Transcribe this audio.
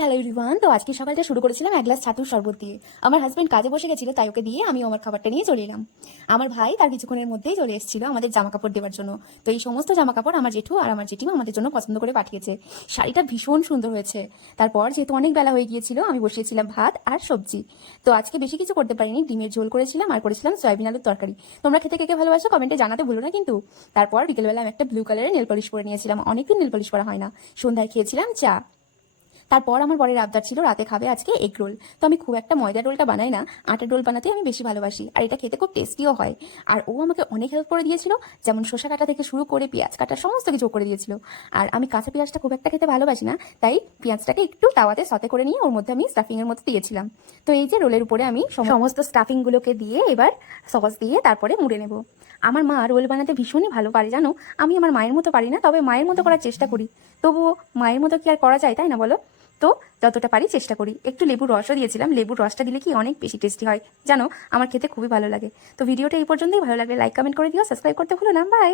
Hello everyone. তো আজকে সকালটা শুরু করেছিলাম এক গ্লাস ছাতুর শরবত দিয়ে। আমার হাজবেন্ড কাজে বসে গেছিল, তাই ওকে দিয়ে আমি আমার খাবারটা নিয়ে চলে এলাম। আমার ভাই তার কিছুক্ষণের মধ্যেই চলে এসেছিল আমাদের জামা কাপড় দেওয়ার জন্য। তো এই সমস্ত জামা কাপড় আমার জেঠু আর আমার জেঠিমা আমাদের জন্য পছন্দ করে পাঠিয়েছে। শাড়িটা ভীষণ সুন্দর হয়েছে। তারপর যেহেতু অনেক বেলা হয়ে গিয়েছিল, আমি বসিয়েছিলাম ভাত আর সবজি। তো আজকে বেশি কিছু করতে পারিনি, ডিমের ঝোল করেছিলাম আর করেছিলাম সয়াবিন আলুর তরকারি। তোমরা খেতে কে কে ভালোবাসো কমেন্টে জানাতে ভুলো না কিন্তু। তারপর বিকেলবেলা আমি একটা ব্লু কালারের নেল পলিশ পরে নিয়েছিলাম, অনেকদিন নেল পলিশ করা হয় না। সন্ধ্যায় খেয়েছিলাম চা। তারপর আমার বরের আবদার ছিল রাতে খাবে আজকে এগ রোল। তো আমি খুব একটা ময়দার রোলটা বানাই না, আটার রোল বানাতে আমি বেশি ভালোবাসি, আর এটা খেতে খুব টেস্টিও হয়। আর ও আমাকে অনেক হেল্প করে দিয়েছিল, যেমন শসা কাটা থেকে শুরু করে পেঁয়াজ কাটা সমস্ত কিছু করে দিয়েছিল। আর আমি কাঁচা পেঁয়াজটা খুব একটা খেতে ভালোবাসি না, তাই পেঁয়াজটাকে একটু তাওয়াতে সতে করে নিয়ে ওর মধ্যে আমি স্টাফিং এর মধ্যে দিয়েছিলাম। তো এই যে রোলের উপরে আমি সমস্ত স্টাফিং গুলোকে দিয়ে এবার সস দিয়ে তারপরে মুড়ে নেব। আমার মা রোল বানাতে ভীষণই ভালো পারে জানো। আমি আমার মায়ের মতো পারি না, তবে মায়ের মতো করার চেষ্টা করি। তবুও মায়ের মতো কি আর করা যায়, তাই না বলো? তো যতটা পারি চেষ্টা করি। একটু লেবুর রসও দিয়েছিলাম, লেবুর রসটা দিলে কি অনেক বেশি টেস্টি হয় জানো। আমার খেতে খুবই ভালো লাগে। তো ভিডিওটা এই পর্যন্তই। ভালো লাগলে লাইক কমেন্ট করে দিও, সাবস্ক্রাইব করতে ভুলো না। বাই।